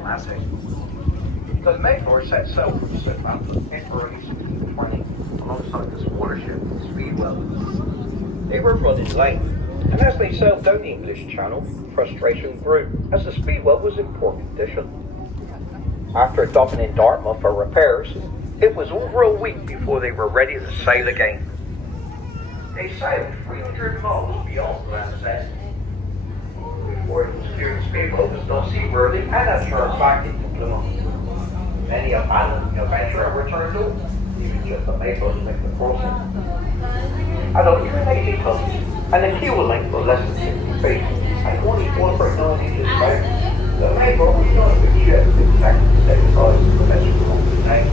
Classic. The Mayflower set sail from Southampton in early 1620 alongside this watership Speedwell. They were running late, and as they sailed down the English Channel, frustration grew as the Speedwell was in poor condition. After docking in Dartmouth for repairs, it was over a week before they were ready to sail again. They sailed 300 miles beyond Land's End. Before it was clear the Speedwell was not seaworthy and had turned back into Plymouth. Many abandoned the adventure and returned home, leaving just the Mayflower to make the crossing. At 180 tons, and the keel length was less than 60 feet, and only 1.9 inches back, the Mayflower was not a big ship exactly the same size as the vessel from today.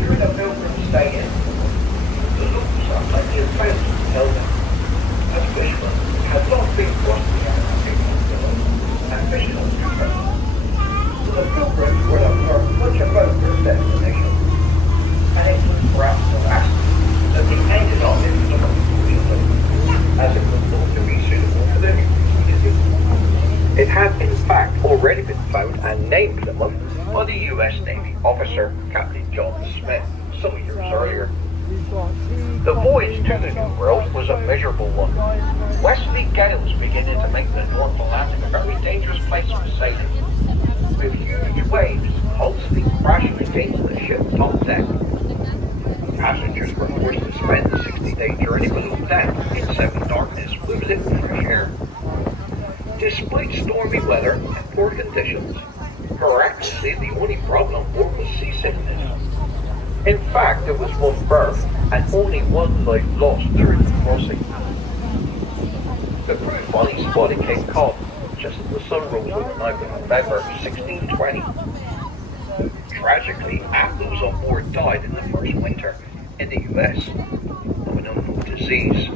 During the Pilgrim's stay in, the locals are plenty of friends to tell them. As fishermen had long been crossing the Atlantic and fishing on Newfoundland. So the Pilgrims were not learn much about their destination. And it was perhaps the last that they ended up in Plymouth, as it was thought to be suitable for their new community. It had in fact already been found and named Plymouth by the US Navy officer Captain John Smith some years earlier. The voyage to the New World was a miserable one. Westerly gales beginning to make the North Atlantic a very dangerous place for sailing, with huge waves constantly crashing against the ship's top deck. Passengers were forced to spend the 60-day journey below deck in semi darkness with little fresh air. Despite stormy weather and poor conditions, miraculously the only problem was seasickness. In fact, there was one berth and only one life lost during the crossing. The crew finally spotted Cape Cod just as the sun rose on the 9th of November 1620. Tragically, half those on board died in the first winter in the US of an unknown disease.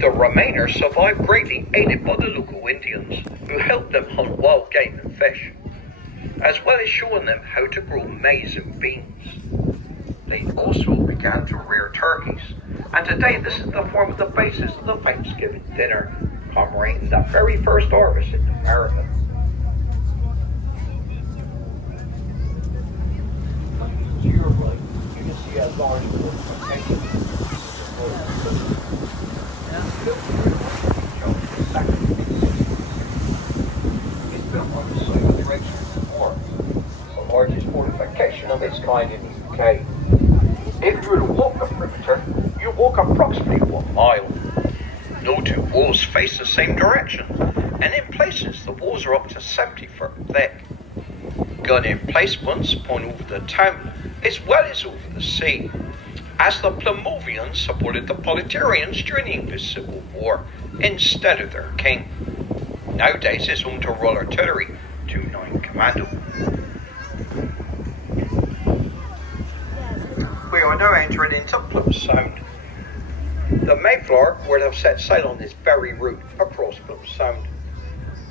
The remainers survived greatly, aided by the local Indians, who helped them hunt wild game and fish, as well as showing them how to grow maize and beans. They also began to rear turkeys, and today this is the form of the basis of the Thanksgiving dinner, commemorating that very first harvest in America. To your right, you can see a large fortification. It's built on the site of the Great War, the largest fortification of its kind in the UK. If you were to walk the perimeter, you walk approximately 1 mile. No two walls face the same direction, and in places the walls are up to 70 foot thick. Gun emplacements point over the town as well as over the sea, as the Plymouthians supported the Politirians during the English Civil War instead of their king. Nowadays it's home to Royal Artillery 29 Commando. We are now entering into Plymouth Sound. The Mayflower would have set sail on this very route across Plymouth Sound,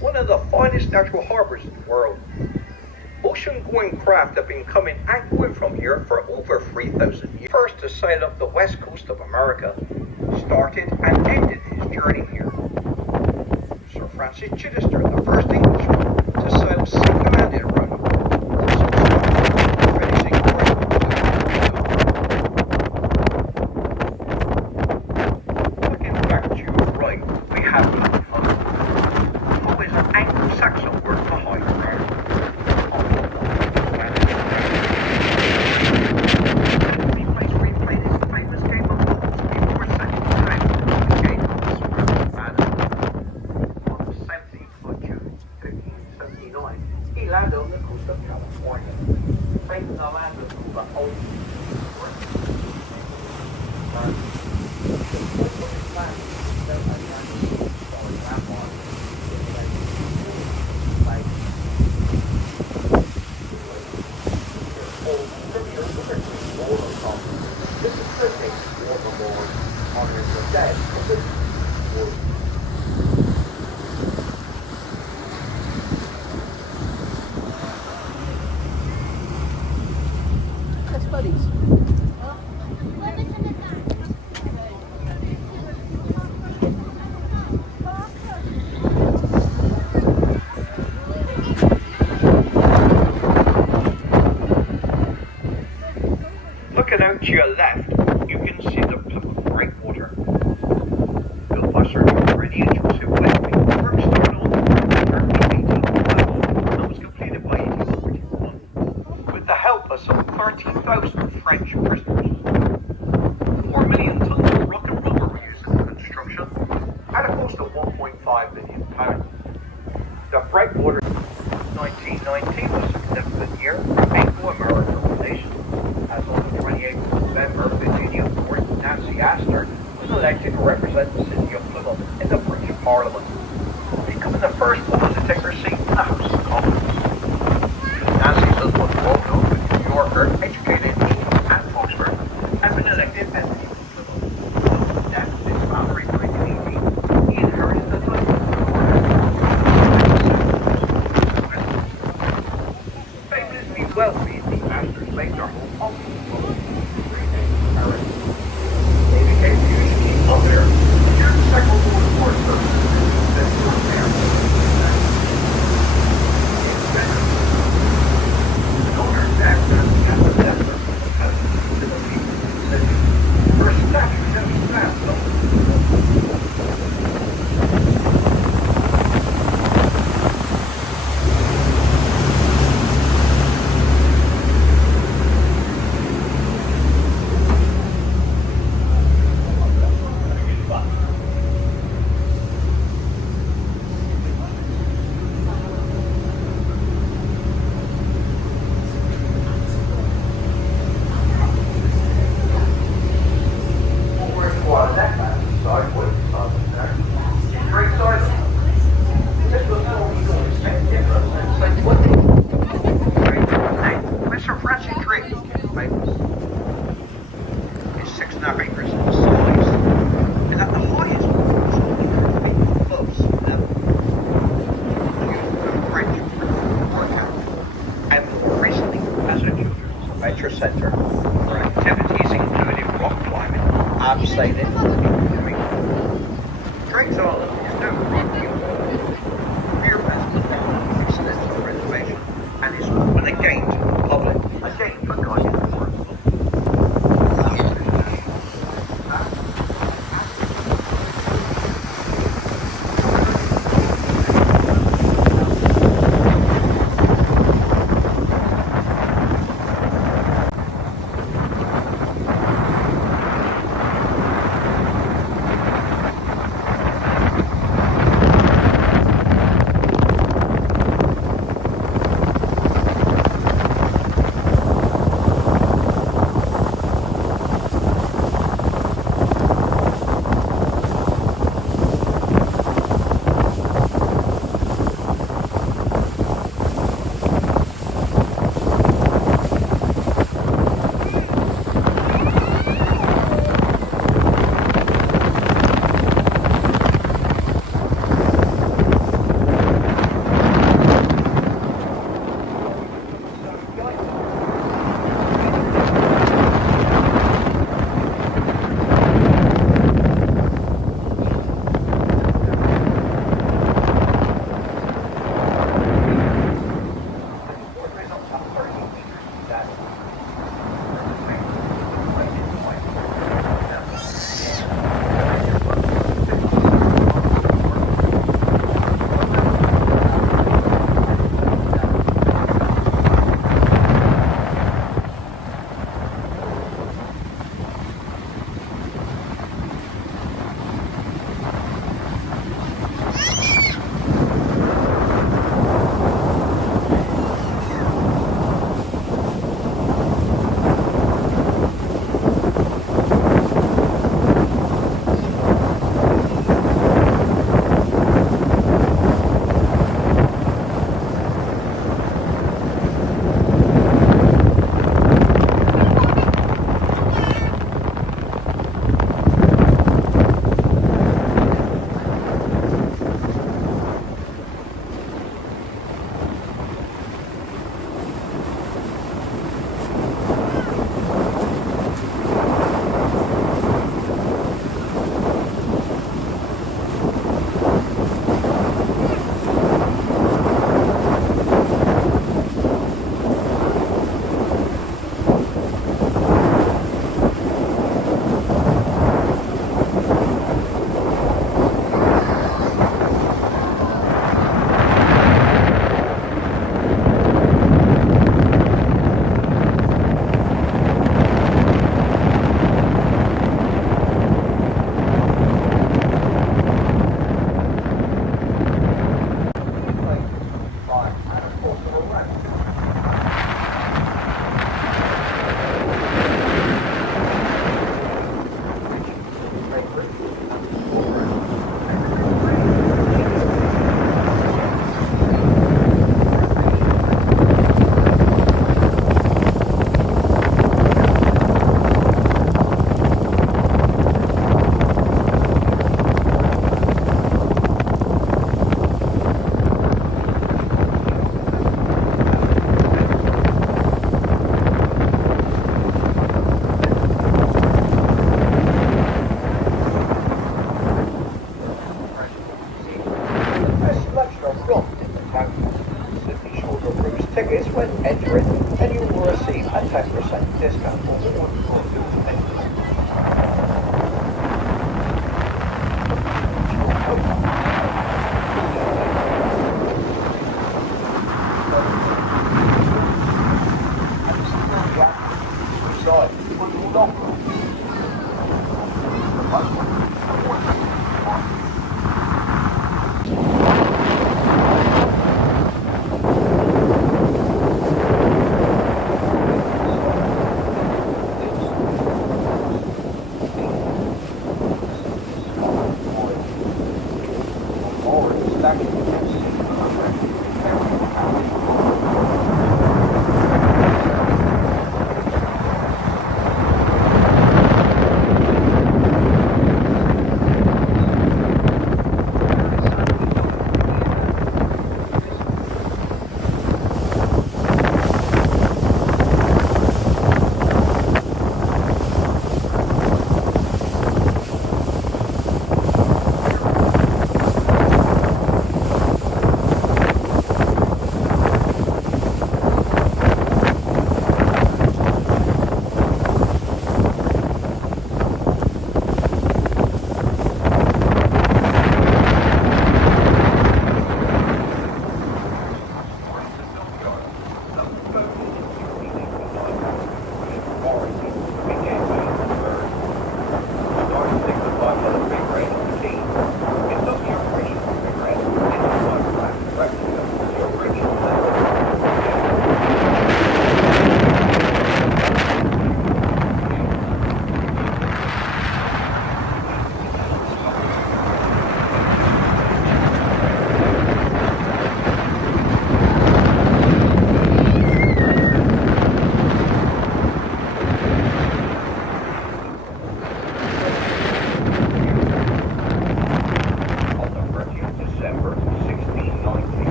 one of the finest natural harbours in the world. Ocean-going craft have been coming and going from here for over 3,000 years. First to sail up the west coast of America, started and ended his journey here. Sir Francis Chichester, the first Englishman to sail single-handed around the world, also started, finishing right. Looking back to your right, we have the who is an Anglo-Saxon word for high ground. He landed on the coast of California, making the land of the whole buddies. Looking out to your left, you can see the Plymouth breakwater. Built by Sir Already and Joseph Whitby, the work started on the in 1812 and was completed by 1841 with the help of some 13,000 French prisoners. 4 million tons of rock and rubber were used in the construction at a cost of £1.5 million. The breakwater 1919 was a significant year for Anglo-American relations, as on the 28th of November, Virginia Court Nancy Astor was elected to represent the city of Plymouth in the British Parliament, becoming the first woman to take her seat in the House of Commons. Nancy's husband Waldo, a New Yorker, educated in Eton and Oxford, had been elected MP of Plymouth. After death of his father in 1918, he inherited the title of famously wealthy, the Astors made their home office in Plymouth, renamed Paris. They became hugely popular during the Second World War services that were there. In honor of that, Nancy had the letter as the city. Her statue now stands on Center, where activities including rock climbing, abseiling, and swimming. Drake's Island is no rocky or beer festival extensive renovation and is open again to the public, again for guided tours.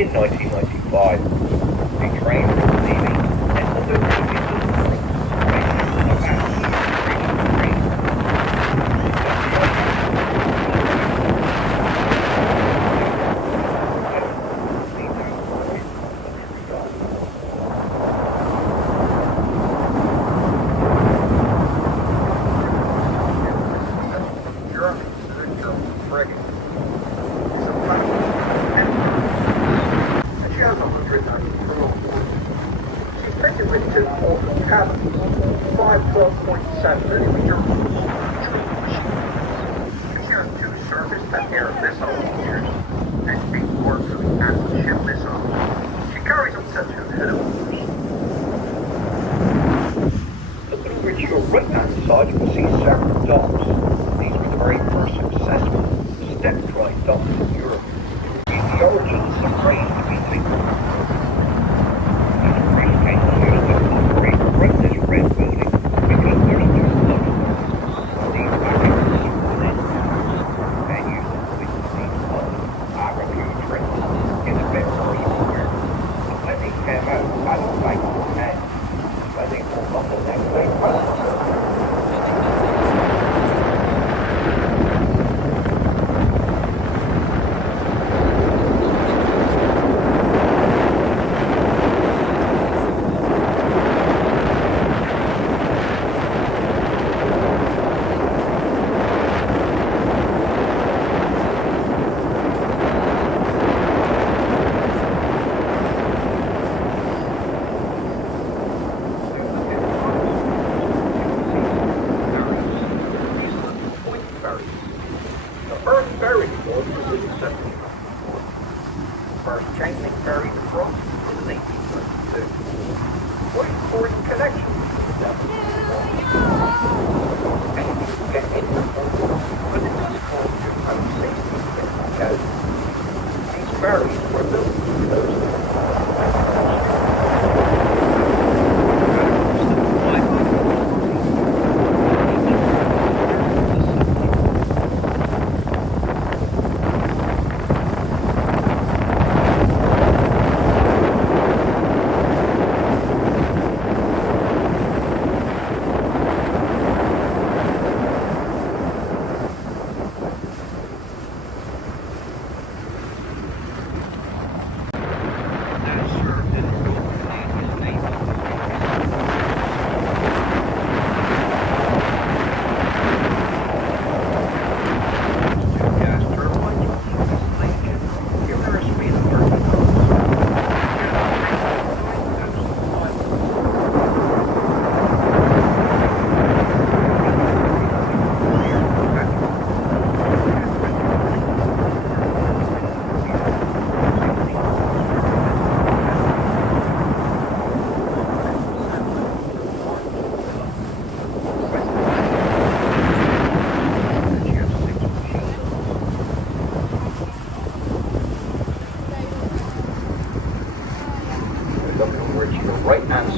In 1995, the train was leaving and other right-hand side, you can see several docks. These were the very first successful step 1771. First chain link ferry across was in 1832. Quite important connection with the anything to get in the port, but it does cause you out safety to get back out. These ferries were built in those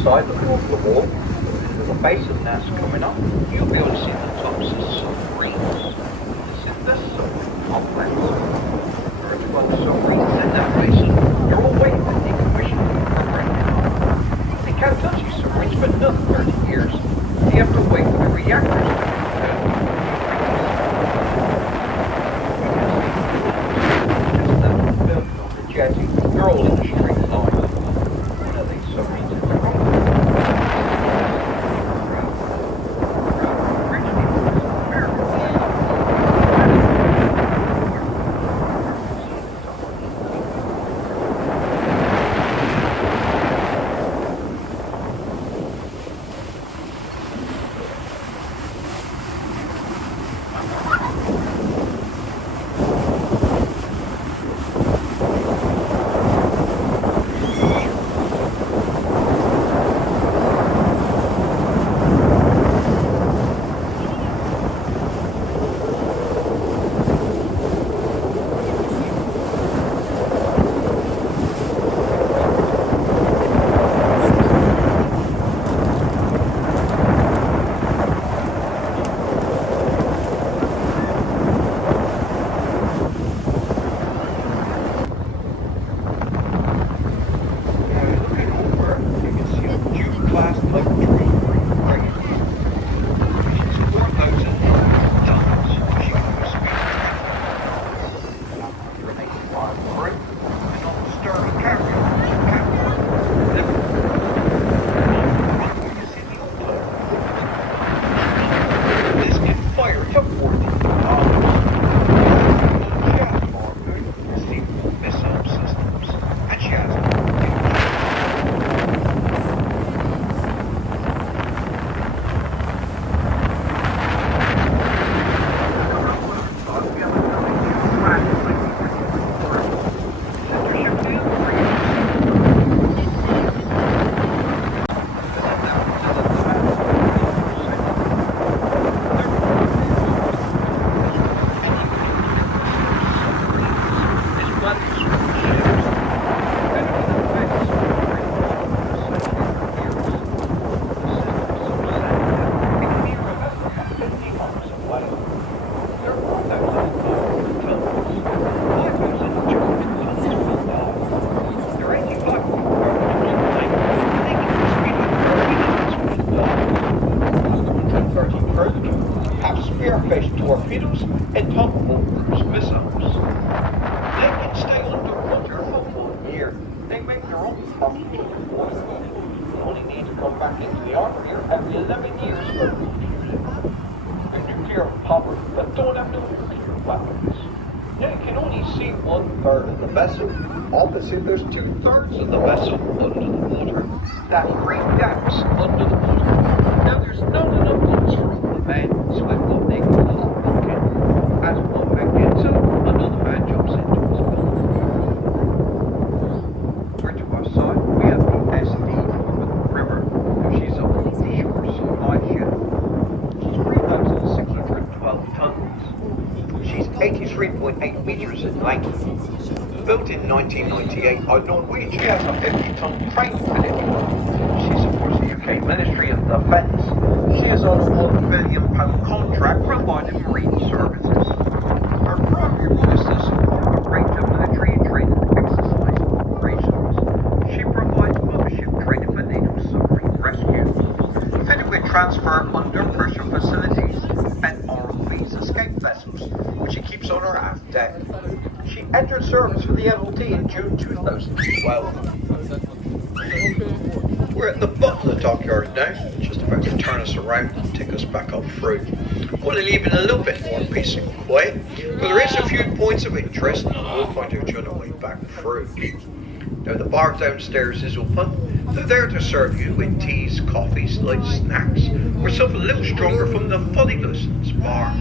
side, looking off the wall, there's a basin that's coming up. You'll be able to see the tops of submarines. This is the submarine complex. There are 12 submarines in that basin. They're all waiting for decommissioning right now. They can't touch these submarines for another 30 years. They have to wait for the reactors to come out. On the jetty, they're all in a straight line. One of these submarines is the wrong. Torpedoes and tunnel cruise missiles. They can stay underwater for 1 year. They make their own propulsion. You only need to come back into the army every 11 years for a nuclear power, but don't have no nuclear weapons. Now you can only see 1/3 of the vessel. Opposite, there's 2/3 of the vessel under the water. That's great gaps under the water. Now there's not enough boats for all the men, so I've got they can hop bucket. As one man gets up, another man 83.8 meters in length. Built in 1998 by Norway, she has a 50-ton crane fitted. She supports the UK Ministry of Defence. She is on a £1 billion contract providing marine services. Her primary role is to support a range of military training exercise operations. She provides mothership training for naval submarine rescue, fitted with transfer under pressure facilities and ROVs escape vessels, which she keeps on her aft deck. She entered service for the MOD in June 2012. We're at the bottom of the dockyard now, just about to turn us around and take us back up through. I want to leave it a little bit more peace and quiet, but there is a few points of interest and we'll point out on the way back through. Now the bar downstairs is open. They're there to serve you with teas, coffees, light snacks, or something a little stronger from the Funny Lessons bar.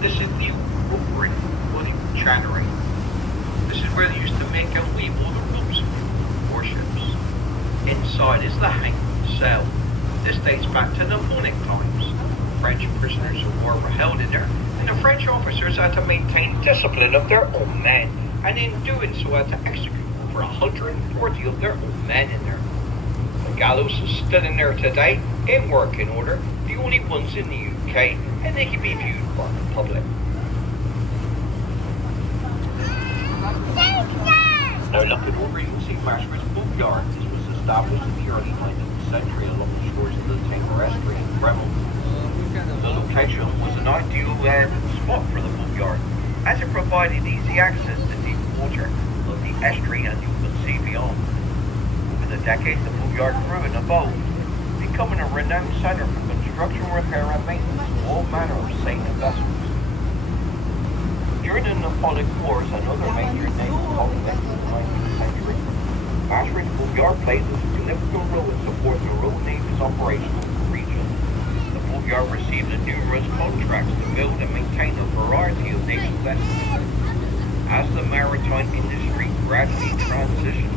This is the Woodward Woody Chattery. This is where they used to make and weave all the ropes for warships. Inside is the hanging cell. This dates back to Napoleonic times. French prisoners of war were held in there, and the French officers had to maintain discipline of their own men, and in doing so had to execute over 140 of their own men in there. The gallows is still in there today, in working order, the only ones in the UK, and they can be viewed by the public. Now looking over, you can see Marshall's Boatyard. This was established in the early 19th century along the shores of the Tamar Estuary in Plymouth. The location was an ideal spot for the boatyard, as it provided easy access to deep water of the estuary and the open sea beyond. Over the decades, the boatyard grew and evolved, becoming a renowned centre for construction, repair and maintenance of all manner of sailing vessels. During the Napoleonic Wars and other major naval conflicts in the 19th century, Ashford's boatyard played a significant role in supporting the Royal Navy's operations in the region. The boatyard received numerous contracts to build and maintain a variety of naval vessels. As the maritime industry gradually transitioned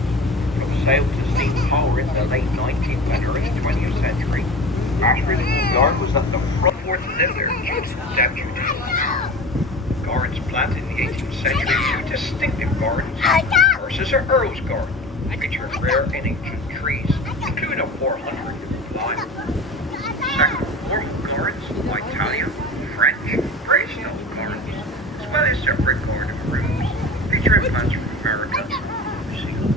from sail to steam power in the late 19th and early 20th century, Ashford's boatyard was at the front fourth litter due to deputy gardens planted in the 18th century, two distinctive gardens. First is an Earl's Garden, which are rare and ancient trees, including a 400-year lime. Second, formal gardens, Italian, French, British style gardens, as well as separate garden rooms, featuring plants from America and New Zealand.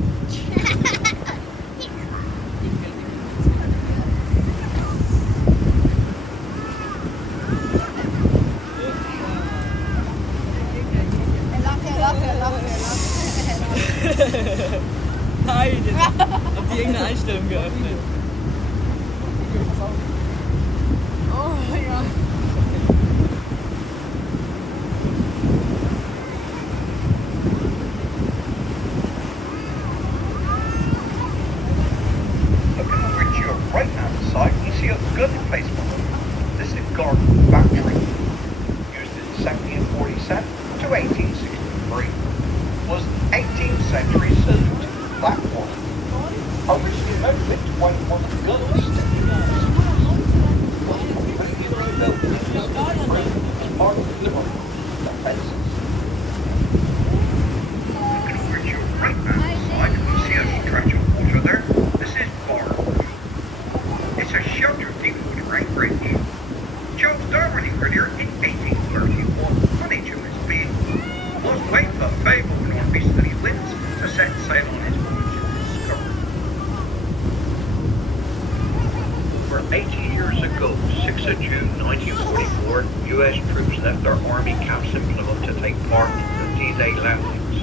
Nein, hat die irgendeine Einstellung geöffnet. Oh ja. Looking over to your right hand side, you see a gun emplacement. This is Garden Factory, used in 1747 to 1863. Was 18th century salute platform. Originally mounted to one of the guns. Was completely rebuilt in as part of Plymouth defences. Looking over to your right hand side, you see a stretch of water there. This is Barwood. It's a sheltered deep water anchorage. Charles Darwin earlier in 1831 on HMS Bean was waiting for favourable northeasterly winds to set sail on his voyage of discovery. Over 80 years ago, 6th of June 1944, US troops left their army camps in Plymouth to take part in the D-Day landings,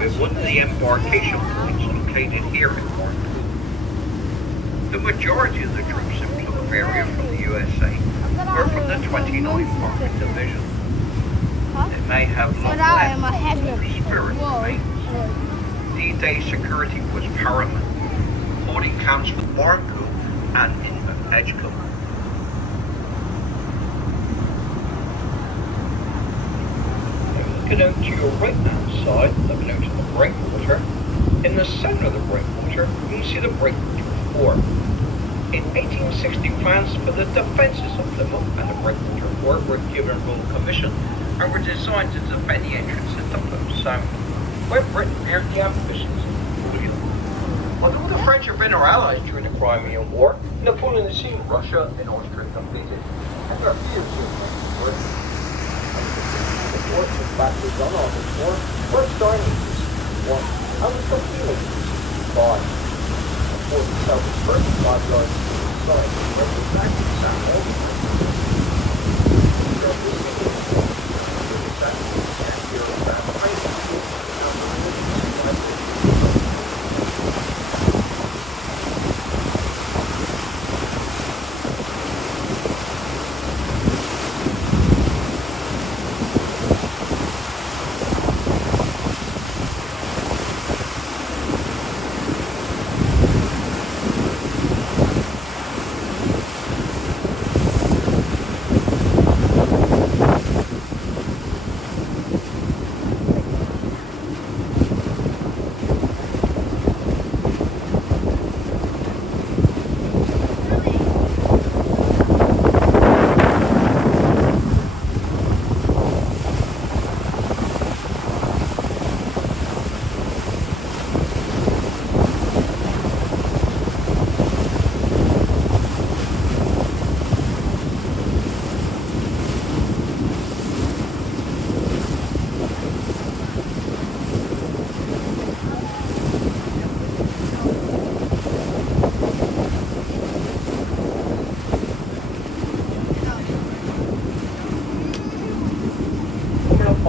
with one of the embarkation points located here in Cornwall. The majority of the troops in Plymouth area from the USA were from the 29th Armored Division. It may have looked less for spirit remains. D-Day security was paramount, holding camps with Barncombe and in Edgecombe. Looking out to your right hand side, looking out to the breakwater, in the centre of the breakwater, you can see the breakwater fort. In 1860, plans for the defences of Plymouth and the breakwater fort were given royal commission and were designed to defend the entrance into Plymouth Sound, where Britain reared the ambitions of Napoleon. Although the French had been our allies during the Crimean War, Napoleon had seen Russia and Austria defeated, and their fears of French were. The fort was battled on August 4, were starting in 1861, and was completed in 1865. The fort itself was 35 yards to the side, where it was back in San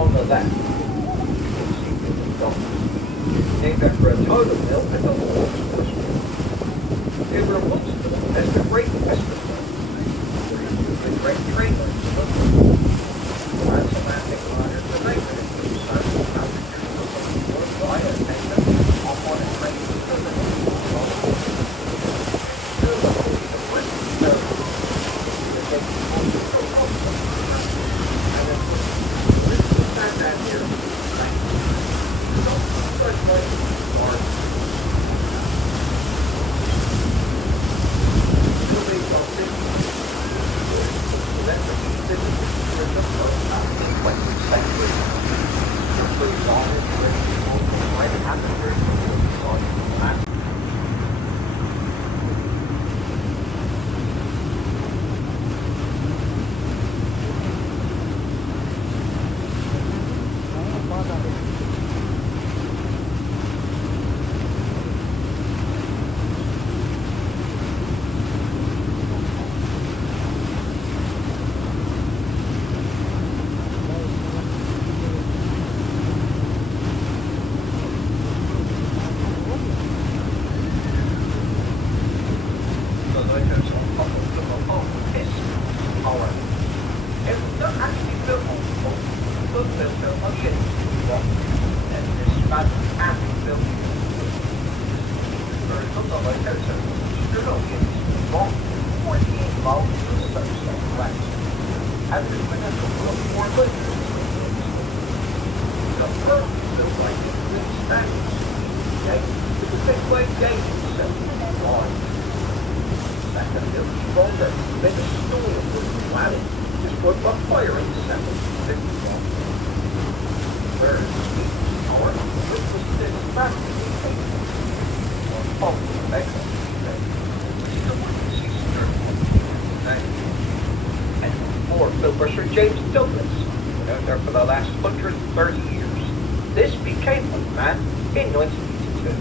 On the left, you can see the dogs, named after a totem mill at the Lord's Horse. They were once known as the Great Western Mill, the Great Trade Lanes of the world. Transatlantic liners were named for it, so passengers were fly a attendant up on a train to the North. Still according to Western America, the Great and then this was stand down here. Don't such like large. Still based on 50. That's the key business for the first time in 20th century. Simply long as the right passengers on the map. For the last 130 years. This became one man in 1982.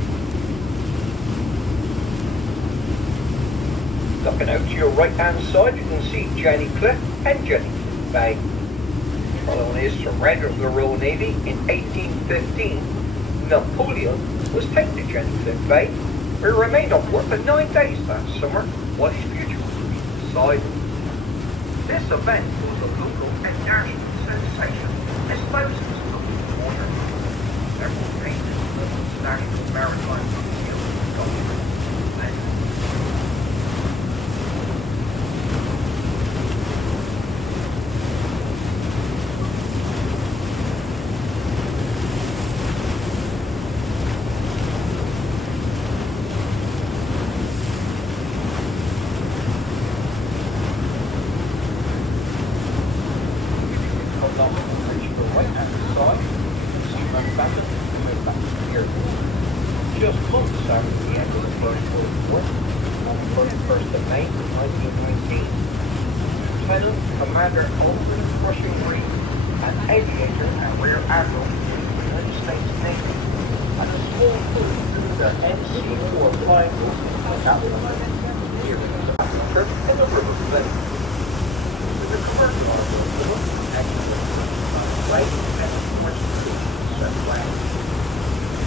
Looking out to your right hand side, you can see Jenny Cliff and Jenny Cliff Bay. Following his surrender of the Royal Navy in 1815, Napoleon was taken to Jenny Cliff Bay, where he remained on board for 9 days that summer while his future was being decided. This event was a local and national sensation as thousands took to the water. Several pages of the National Maritime Museum documents just months after the end of the First World War, on the 31st of May 1919, Lieutenant Commander Alfred Crushing Green, an aviator and Rear Admiral of the United States Navy, and a small crew through their NC-4 flying boat was out of the near the trip in the River Plymouth. With a commercial automobile, excellent right and of course set flag.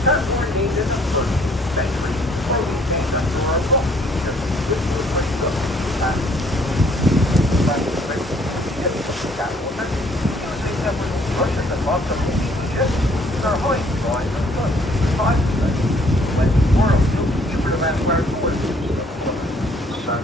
California needed a 13th century floating came under our rock feature, which was pretty good. Like the British California, using them with Russian and lots of ships with our high drawing and guns. 5%. When the world you would have asked where it was. So,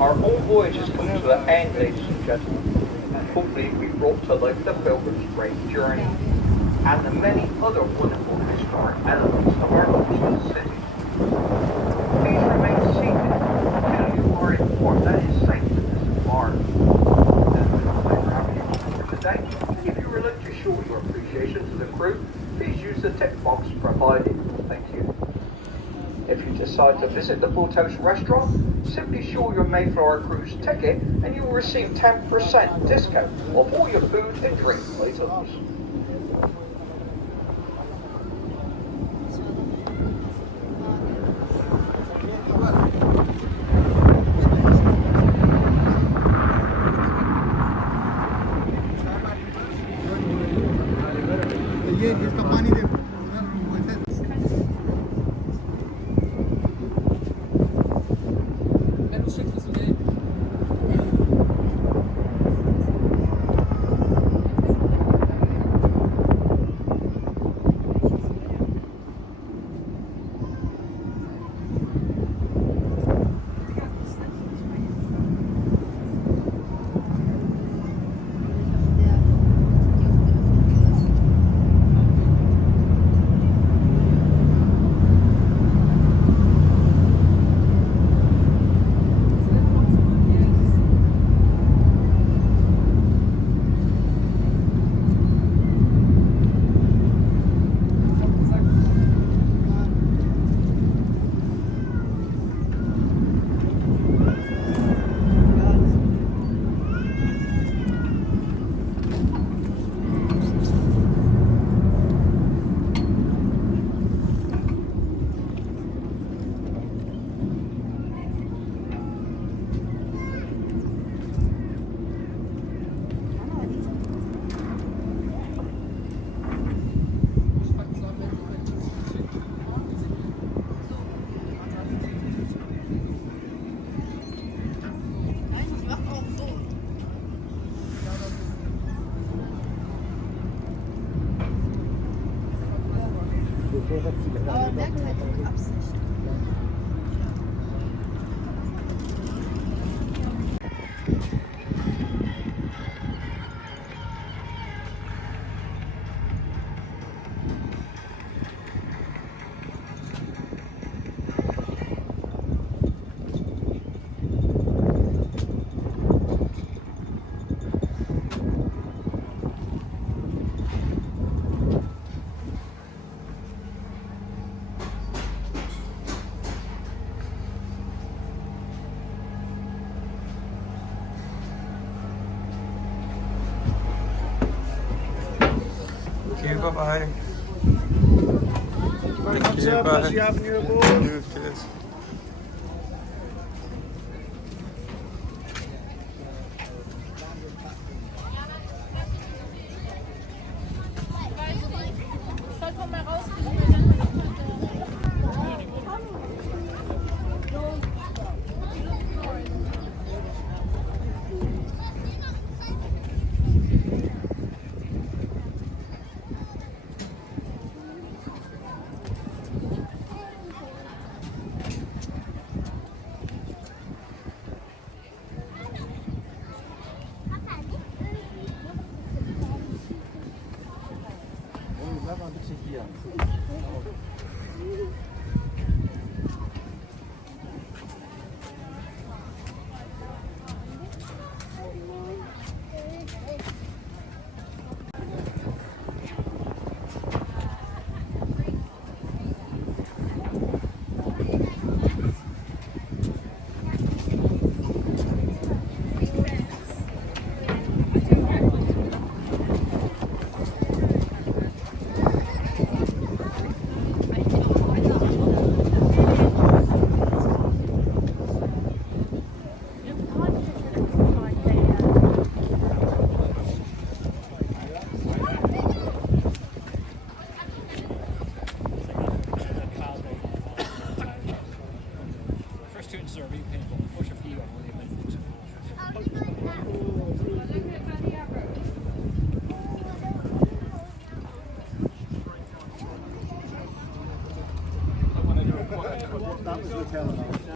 our whole voyage has come to an end, ladies and gentlemen. Hopefully we brought to life the Pilgrim's Great Journey and the many other wonderful historic elements of our ocean city. Please remain seated until you are informed that it is safe to disembark. decide to visit the Boathouse restaurant, simply show your Mayflower cruise ticket and you will receive 10% discount off all your food and drink items. ये इसका पानी देखो Wenn du schickst, bist du Geld. Aber merkt halt die Absicht. Okay, bye-bye. Thumbs up as you have your board. Cheers. Vollkommen mal raus. Bleib mal bitte hier. First 2 inches are really painful. Push your feet up really a bit. That was the